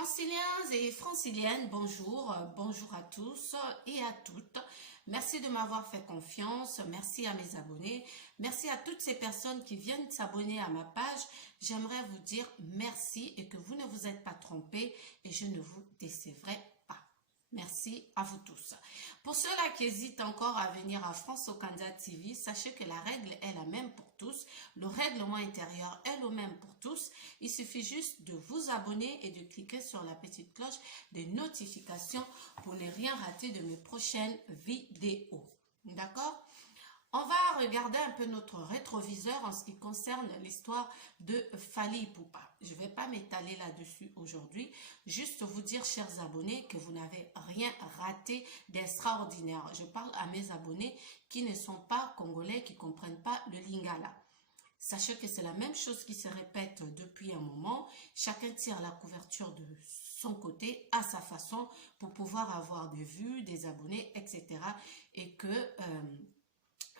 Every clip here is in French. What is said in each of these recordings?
Franciliens et franciliennes, bonjour, bonjour à tous et à toutes. Merci de m'avoir fait confiance, merci à mes abonnés, merci à toutes ces personnes qui viennent s'abonner à ma page. J'aimerais vous dire merci et que vous ne vous êtes pas trompés et je ne vous décevrai pas. Merci à vous tous. Pour ceux-là qui hésitent encore à venir à France Okanda TV, sachez que la règle est la même pour tous. Le règlement intérieur est le même pour tous. Il suffit juste de vous abonner et de cliquer sur la petite cloche des notifications pour ne rien rater de mes prochaines vidéos. D'accord? On va regarder un peu notre rétroviseur en ce qui concerne l'histoire de Fally Ipupa. Je ne vais pas m'étaler là-dessus aujourd'hui, juste vous dire, chers abonnés, que vous n'avez rien raté d'extraordinaire. Je parle à mes abonnés qui ne sont pas congolais, qui ne comprennent pas le lingala. Sachez que c'est la même chose qui se répète depuis un moment. Chacun tire la couverture de son côté, à sa façon, pour pouvoir avoir des vues, des abonnés, etc. Et que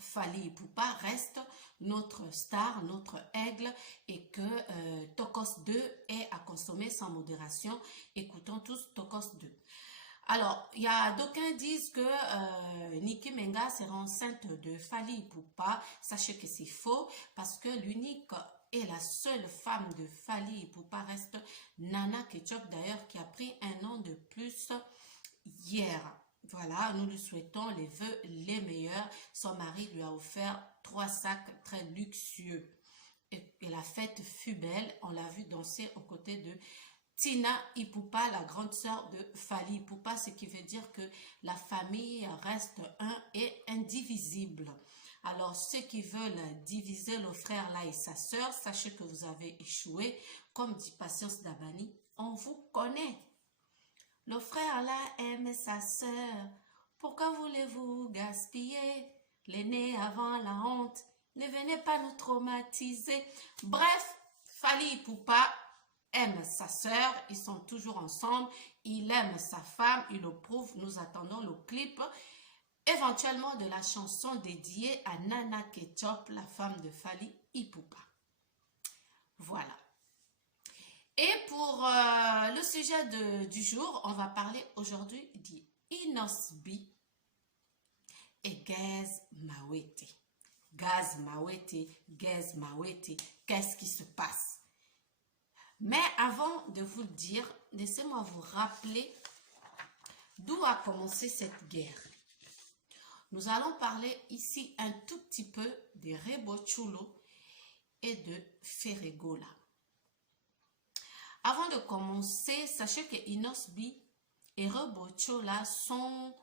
Fally Ipupa reste notre star, notre aigle, et que Tokos 2 est à consommer sans modération. Écoutons tous Tokos 2. Alors, il y a d'aucuns disent que Nicki Menga sera enceinte de Fally Ipupa. Sachez que c'est faux parce que l'unique et la seule femme de Fally Ipupa reste Nana Ketchup, d'ailleurs, qui a pris un an de plus hier. Voilà, nous lui souhaitons les vœux les meilleurs. Son mari lui a offert 3 sacs très luxueux. Et la fête fut belle. On l'a vu danser aux côtés de Tina Ipupa, la grande sœur de Fally Ipupa, ce qui veut dire que la famille reste un et indivisible. Alors, ceux qui veulent diviser le frère là et sa sœur, sachez que vous avez échoué. Comme dit Patience Dabani, on vous connaît. Le frère là aime sa sœur. Pourquoi voulez-vous gaspiller l'aîné avant la honte? Ne venez pas nous traumatiser. Bref, Fally Ipupa aime sa sœur. Ils sont toujours ensemble. Il aime sa femme. Il le prouve. Nous attendons le clip éventuellement de la chanson dédiée à Nana Ketchup, la femme de Fally Ipupa. Voilà. Et pour le sujet du jour, on va parler aujourd'hui d'Inos B et Gaz Mawete. Gaz Mawete, Gaz Mawete, qu'est-ce qui se passe? Mais avant de vous le dire, laissez-moi vous rappeler d'où a commencé cette guerre. Nous allons parler ici un tout petit peu de Rebo Chulo et de Ferregola. Avant de commencer, sachez que Inos B et Rebo Chola sont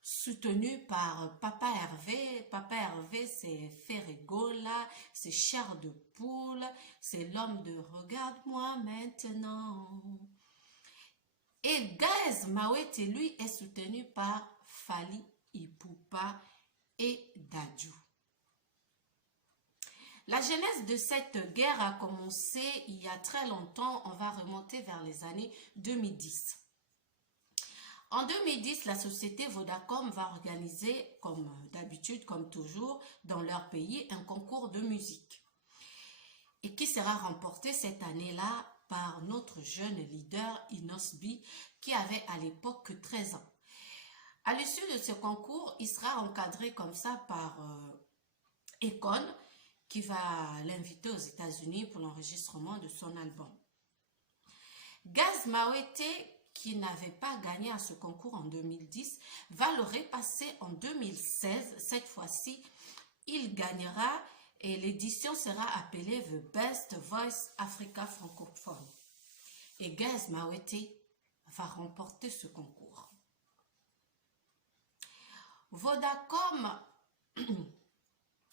soutenus par Papa Hervé. Papa Hervé, c'est Ferregola, c'est Chair de Poule, c'est l'homme de Regarde-moi maintenant. Et Gaz Mawete, lui, est soutenu par Fally Ipupa et Dadju. La genèse de cette guerre a commencé il y a très longtemps. On va remonter vers les années 2010. En 2010, la société Vodacom va organiser, comme d'habitude, comme toujours, dans leur pays, un concours de musique. Et qui sera remporté cette année-là par notre jeune leader Inos B, qui avait à l'époque que 13 ans. À l'issue de ce concours, il sera encadré comme ça par Akon, qui va l'inviter aux États-Unis pour l'enregistrement de son album. Gaz Mawete, qui n'avait pas gagné à ce concours en 2010, va le repasser en 2016. Cette fois-ci, il gagnera et l'édition sera appelée The Best Voice Africa francophone. Et Gaz Mawete va remporter ce concours. Vodacom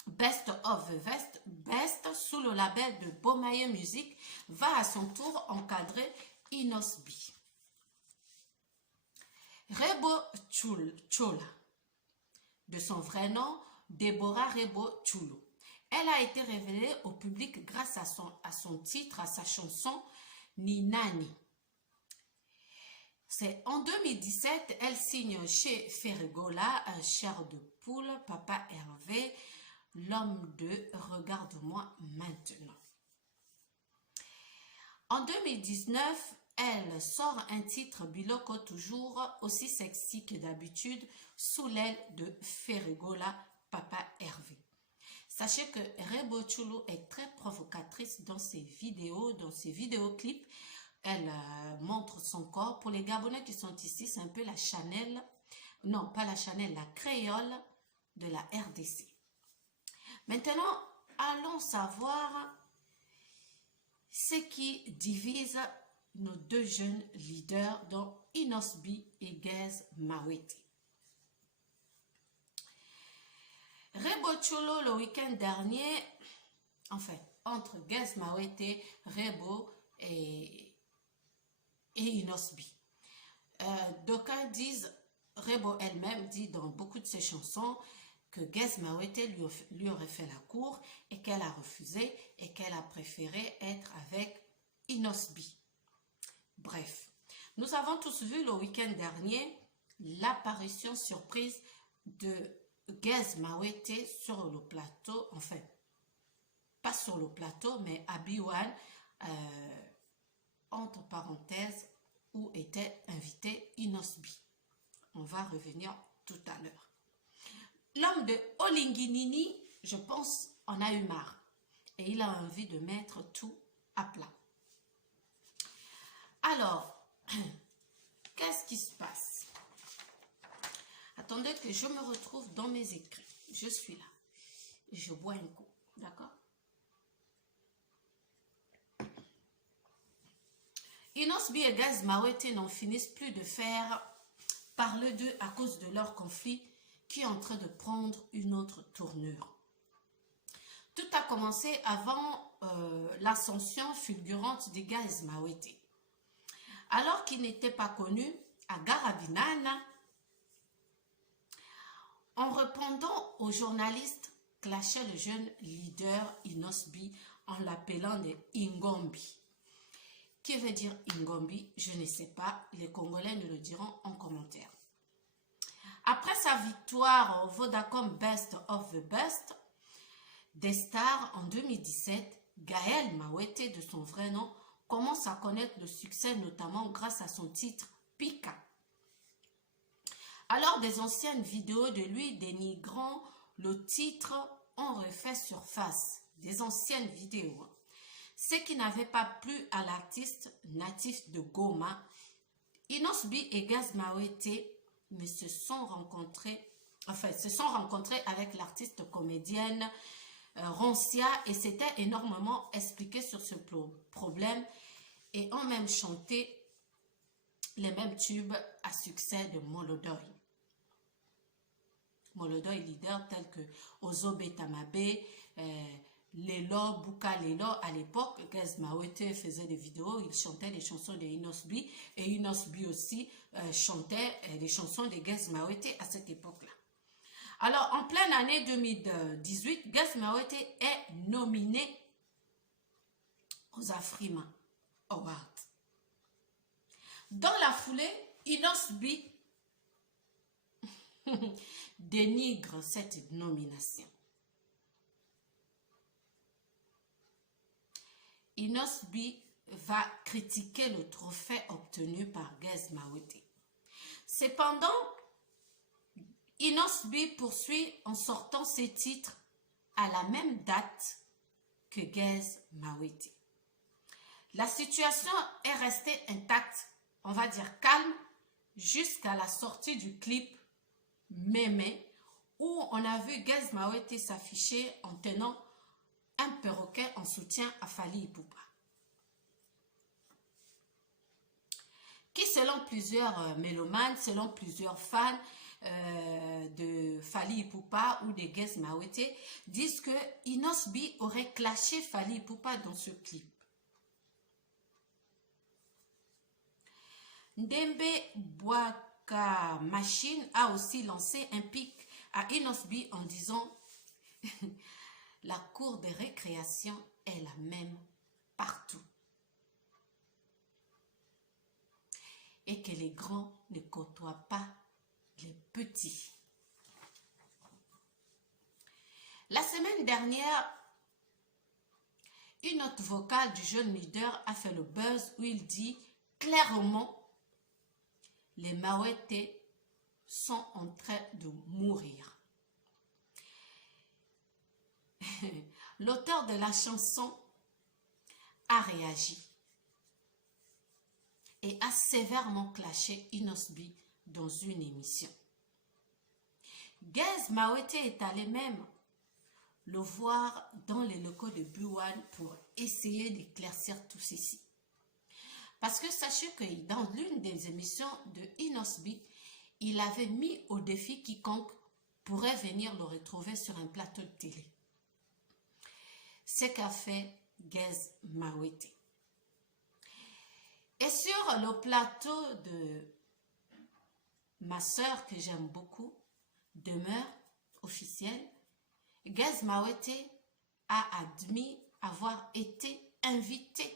Best of the Best, sous le label de Bomaye Music, va à son tour encadrer Inos B. Rebo Chola, de son vrai nom, Deborah Rebo Chulo. Elle a été révélée au public grâce à son titre, à sa chanson Ninani. C'est en 2017, elle signe chez Ferregola, Chair de Poule, Papa Hervé, l'homme de Regarde-moi maintenant. En 2019, elle sort un titre Biloko toujours aussi sexy que d'habitude sous l'aile de Ferregola, Papa Hervé. Sachez que Rebo Chulu est très provocatrice dans ses vidéos, dans ses vidéoclips. Elle montre son corps. Pour les Gabonais qui sont ici, c'est un peu la Chanel, non pas la Chanel, la créole de la RDC. Maintenant, allons savoir ce qui divise nos deux jeunes leaders, dont Inosbi et Gez Mawete. Rebo Cholo, le week-end dernier, enfin, entre Gez Mawete, Rebo et Inosbi. D'aucuns disent, Rebo elle-même dit dans beaucoup de ses chansons que Gez Mawete lui aurait fait la cour et qu'elle a refusé et qu'elle a préféré être avec Inosbi. Bref, nous avons tous vu le week-end dernier l'apparition surprise de Gez Mawete sur le plateau, enfin, pas sur le plateau, mais à Biwan, entre parenthèses, où était invité Inosbi. On va revenir tout à l'heure. L'homme de Olinguinini, je pense, en a eu marre. Et il a envie de mettre tout à plat. Alors, qu'est-ce qui se passe? Attendez que je me retrouve dans mes écrits. Je suis là. Je bois un coup. D'accord? Inosbi et Gez Mawete n'en finissent plus de faire parler d'eux à cause de leur conflit qui est en train de prendre une autre tournure. Tout a commencé avant l'ascension fulgurante de Gez Mawete. Alors qu'il n'était pas connu, à Garabinana, en répondant aux journalistes, clashait le jeune leader Inosbi en l'appelant de Ingombi. Qui veut dire Ingombi? Je ne sais pas, les Congolais nous le diront en commentaire. Après sa victoire au Vodacom Best of the Best des stars en 2017, Gaël Mawete, de son vrai nom, commence à connaître le succès notamment grâce à son titre Pika. Alors des anciennes vidéos de lui dénigrant le titre ont refait surface, des anciennes vidéos. Ce qui n'avait pas plu à l'artiste natif de Goma, Inosbi et Gez Mawete se sont rencontrés avec l'artiste comédienne Roncia et s'étaient énormément expliqués sur ce problème et ont même chanté les mêmes tubes à succès de Molodoy. Molodoy leader tels que Ozo Betamabe, Lelo, Buka Lelo. À l'époque, Gez Mawete faisait des vidéos, il chantait des chansons de Inosbi et Inosbi aussi chantait des chansons de Gez Mawete à cette époque-là. Alors, en pleine année 2018, Gez Mawete est nominé aux Afrima Awards. Dans la foulée, Inosbi dénigre cette nomination. Inosbi va critiquer le trophée obtenu par Gez Mawete. Cependant, Inosbi poursuit en sortant ses titres à la même date que Gez Mawete. La situation est restée intacte, on va dire calme, jusqu'à la sortie du clip Mémé, où on a vu Gez Mawete s'afficher en tenant un perroquet en soutien à Fally Ipupa, qui selon plusieurs mélomanes, selon plusieurs fans de Fally Ipupa ou de Gez Mawete, disent que Inosbi aurait clashé Fally Ipupa dans ce clip. Ndembe Bouaka Machine a aussi lancé un pic à Inosbi en disant la cour de récréation est la même partout et que les grands ne côtoient pas les petits. La semaine dernière, une note vocale du jeune leader a fait le buzz où il dit clairement, les Mawete sont en train de mourir. L'auteur de la chanson a réagi et a sévèrement clashé Inosbi dans une émission. Gez Mawete est allé même le voir dans les locaux de Buwan pour essayer d'éclaircir tout ceci. Parce que sachez que dans l'une des émissions de Inosbi, il avait mis au défi quiconque pourrait venir le retrouver sur un plateau de télé. Ce qu'a fait Gez Mawete. Et sur le plateau de ma sœur que j'aime beaucoup, Demeure officielle, Gez Mawete a admis avoir été invité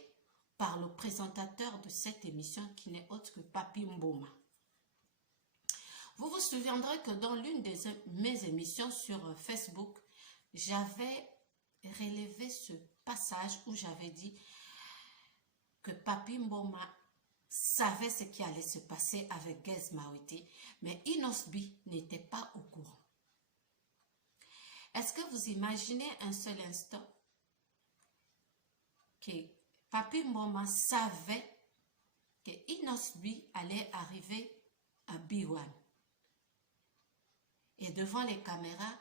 par le présentateur de cette émission qui n'est autre que Papi Mboma. Vous vous souviendrez que dans l'une de mes émissions sur Facebook, j'avais relevé ce passage où j'avais dit que Papi Mboma savait ce qui allait se passer avec Gez Mawete, mais Inosbi n'était pas au courant. Est-ce que vous imaginez un seul instant que Papi Mboma savait que Inosbi allait arriver à Biwan? Et devant les caméras,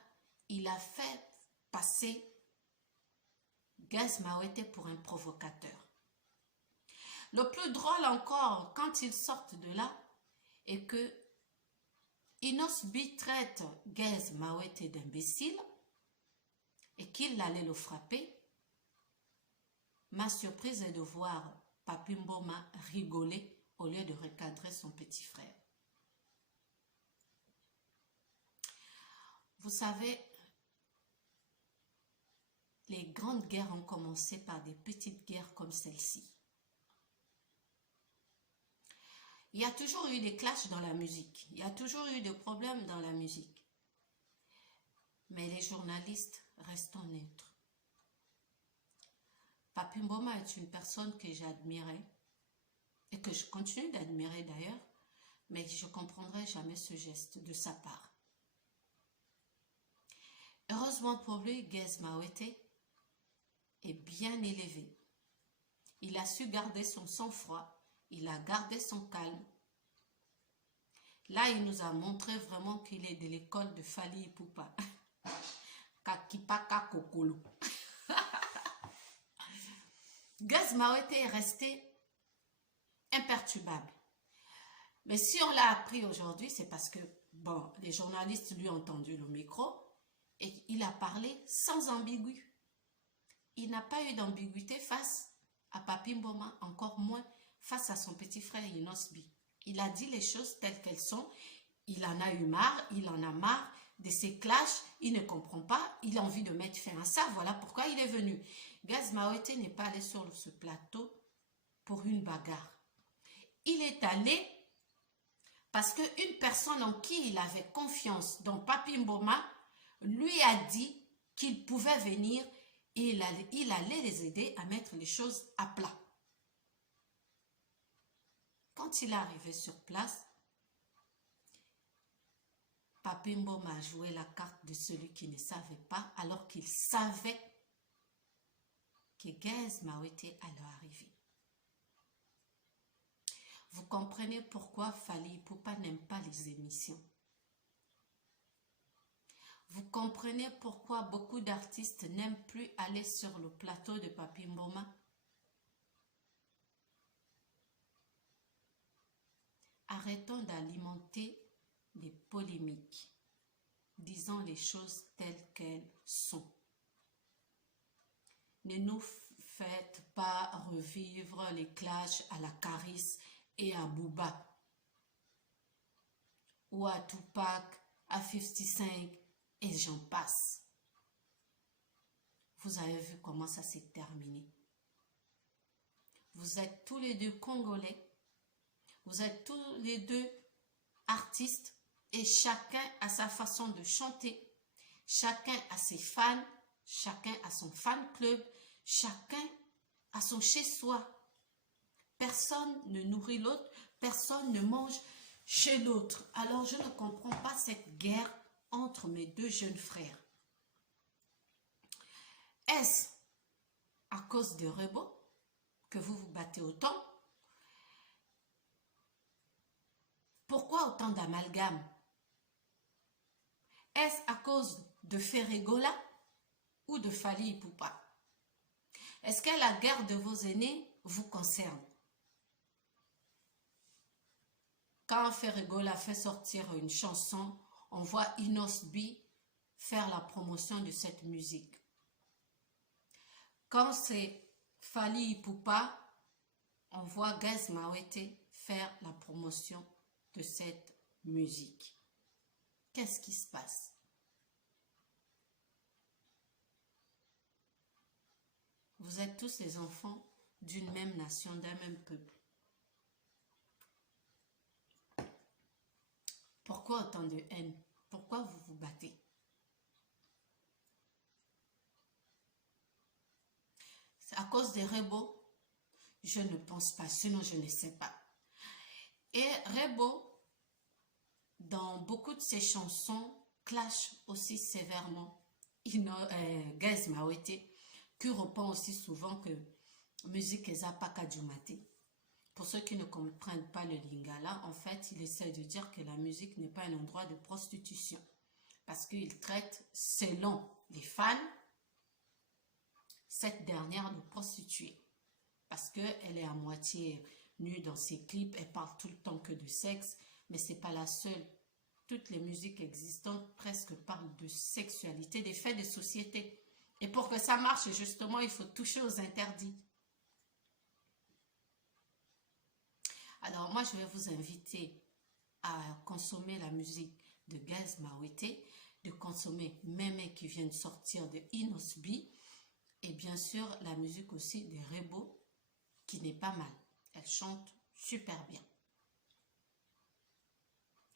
il a fait passer Gez Mawete pour un provocateur. Le plus drôle encore, quand ils sortent de là, est que Inosbi traite Gez Mawete d'imbécile et qu'il allait le frapper. Ma surprise est de voir Papi Mboma rigoler au lieu de recadrer son petit frère. Vous savez, les grandes guerres ont commencé par des petites guerres comme celle-ci. Il y a toujours eu des clashs dans la musique. Il y a toujours eu des problèmes dans la musique. Mais les journalistes restent neutres. Papi Mboma est une personne que j'admirais et que je continue d'admirer d'ailleurs, mais je ne comprendrai jamais ce geste de sa part. Heureusement pour lui, Gez Mawete est bien élevé. Il a su garder son sang-froid, il a gardé son calme. Là, il nous a montré vraiment qu'il est de l'école de Fally Ipupa. Kakipaka Kokolo. Gez Mawete est resté imperturbable. Mais si on l'a appris aujourd'hui, c'est parce que, bon, les journalistes lui ont tendu le micro et il a parlé sans ambigu. Il n'a pas eu d'ambiguïté face à Papi Mboma, encore moins face à son petit frère Inosbi. Il a dit les choses telles qu'elles sont. Il en a eu marre, il en a marre de ces clashs. Il ne comprend pas, il a envie de mettre fin à ça. Voilà pourquoi il est venu. Gez Mawete n'est pas allé sur ce plateau pour une bagarre. Il est allé parce qu'une personne en qui il avait confiance, dont Papi Mboma, lui a dit qu'il pouvait venir et il allait les aider à mettre les choses à plat. Quand il est arrivé sur place, Papi Mboma a joué la carte de celui qui ne savait pas, alors qu'il savait que Gez Mawete allait arriver. Vous comprenez pourquoi Fally Ipupa n'aime pas les émissions. Vous comprenez pourquoi beaucoup d'artistes n'aiment plus aller sur le plateau de Papi Mboma. Arrêtons d'alimenter des polémiques. Disons les choses telles qu'elles sont. Ne nous faites pas revivre les clashs à la Caris et à Booba, ou à Tupac, à 55, et j'en passe. Vous avez vu comment ça s'est terminé. Vous êtes tous les deux Congolais, vous êtes tous les deux artistes, et chacun a sa façon de chanter, chacun a ses fans, chacun a son fan club, chacun a son chez-soi. Personne ne nourrit l'autre, personne ne mange chez l'autre. Alors je ne comprends pas cette guerre entre mes deux jeunes frères. Est-ce à cause de Rebo que vous vous battez autant? Pourquoi autant d'amalgame? Est-ce à cause de Ferregola ou de Fally Ipupa? Est-ce que la guerre de vos aînés vous concerne? Quand Ferregola fait sortir une chanson, on voit Inos B faire la promotion de cette musique. Quand c'est Fally Ipupa, on voit Gaz Mawete faire la promotion de cette musique. Qu'est-ce qui se passe? Vous êtes tous les enfants d'une même nation, d'un même peuple. Pourquoi autant de haine? Pourquoi vous vous battez? C'est à cause des Rebo? Je ne pense pas, sinon je ne sais pas. Et Rebo, dans beaucoup de ses chansons, clash aussi sévèrement Gaz Mawete, qui reprend aussi souvent que musique est Zapaka Djumate. Pour ceux qui ne comprennent pas le lingala, en fait, il essaie de dire que la musique n'est pas un endroit de prostitution. Parce qu'il traite, selon les fans, cette dernière de prostituée. Parce qu'elle est à moitié nue dans ses clips, elle parle tout le temps que de sexe, mais ce n'est pas la seule. Toutes les musiques existantes presque parlent de sexualité, des faits de société. Et pour que ça marche, justement, il faut toucher aux interdits. Alors moi, je vais vous inviter à consommer la musique de Gaz Mawete, de consommer Mémé qui vient de sortir de Inos B, et bien sûr la musique aussi des Rebo, qui n'est pas mal. Elle chante super bien.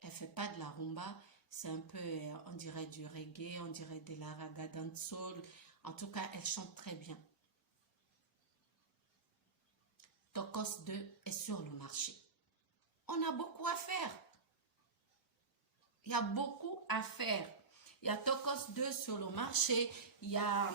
Elle fait pas de la rumba, c'est un peu, on dirait du reggae, on dirait de la raga dancehall. En tout cas, elle chante très bien. Tokos 2 est sur le marché. On a beaucoup à faire. Il y a beaucoup à faire. Il y a Tokos 2 sur le marché. Il y a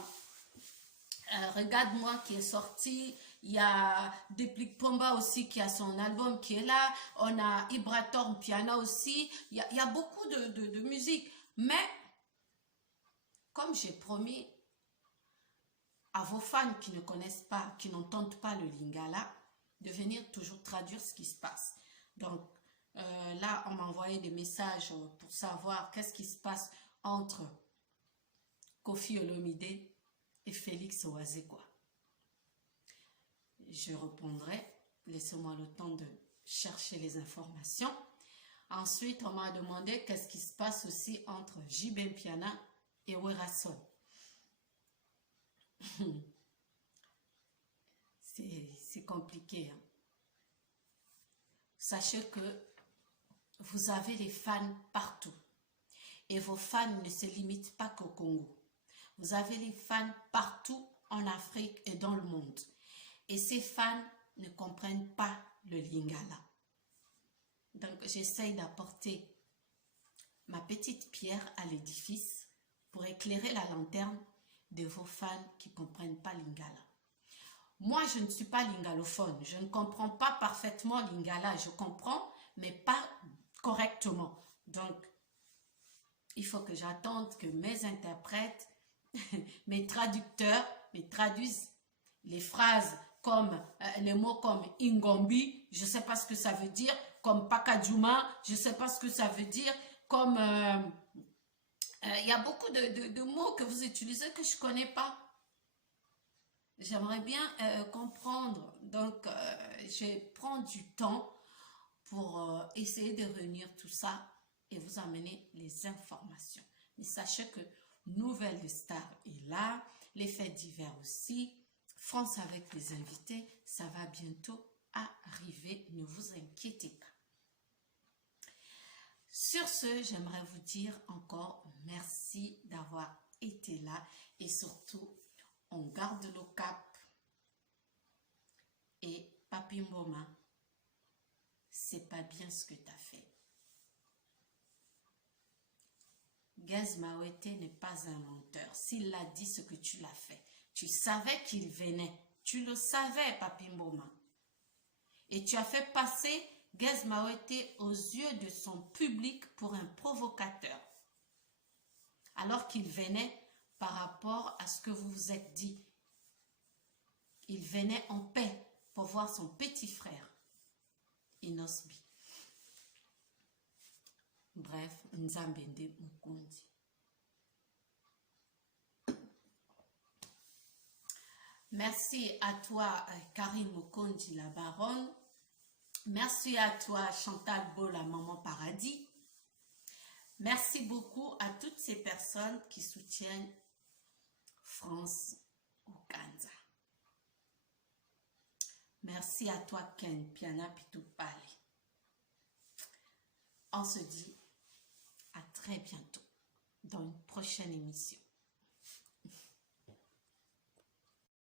Regarde-moi qui est sorti. Il y a Deplik Pomba aussi qui a son album qui est là. On a Ibratorm Piana aussi. Il y a beaucoup de musique. Mais, comme j'ai promis à vos fans qui ne connaissent pas, qui n'entendent pas le lingala, de venir toujours traduire ce qui se passe. Donc, là, on m'a envoyé des messages pour savoir qu'est-ce qui se passe entre Koffi Olomide et Félix Oazekwa. Je répondrai, laissez-moi le temps de chercher les informations. Ensuite, on m'a demandé qu'est-ce qui se passe aussi entre Jibem Piana et Werason. C'est compliqué. Hein? Sachez que vous avez les fans partout. Et vos fans ne se limitent pas qu'au Congo. Vous avez les fans partout en Afrique et dans le monde. Et ces fans ne comprennent pas le lingala. Donc, j'essaye d'apporter ma petite pierre à l'édifice pour éclairer la lanterne de vos fans qui ne comprennent pas lingala. Moi, je ne suis pas lingalophone. Je ne comprends pas parfaitement lingala. Je comprends, mais pas correctement. Donc, il faut que j'attende que mes interprètes, mes traducteurs, me traduisent les phrases comme les mots comme Ingombi, je ne sais pas ce que ça veut dire, comme Pakadjuma, je ne sais pas ce que ça veut dire, comme il y a beaucoup de mots que vous utilisez que je ne connais pas. J'aimerais bien comprendre, donc je prends du temps pour essayer de réunir tout ça et vous amener les informations. Mais sachez que Nouvelle Star est là, les faits divers aussi, France avec les invités, ça va bientôt arriver, ne vous inquiétez pas. Sur ce, j'aimerais vous dire encore merci d'avoir été là et surtout, on garde le cap et Papi Mboma, c'est pas bien ce que tu as fait. Gaz Mawete n'est pas un menteur. S'il a dit ce que tu l'as fait, tu savais qu'il venait. Tu le savais, Papi Mboma. Et tu as fait passer Gaz Mawete aux yeux de son public pour un provocateur. Alors qu'il venait par rapport à ce que vous vous êtes dit. Il venait en paix pour voir son petit frère, Inosbi. Bref, Nzambende Mukundi. Merci à toi, Karine Mukundi, la baronne. Merci à toi, Chantal Beau, la maman paradis. Merci beaucoup à toutes ces personnes qui soutiennent France Uganza. Merci à toi, Ken Piana Pitupale. On se dit à très bientôt dans une prochaine émission.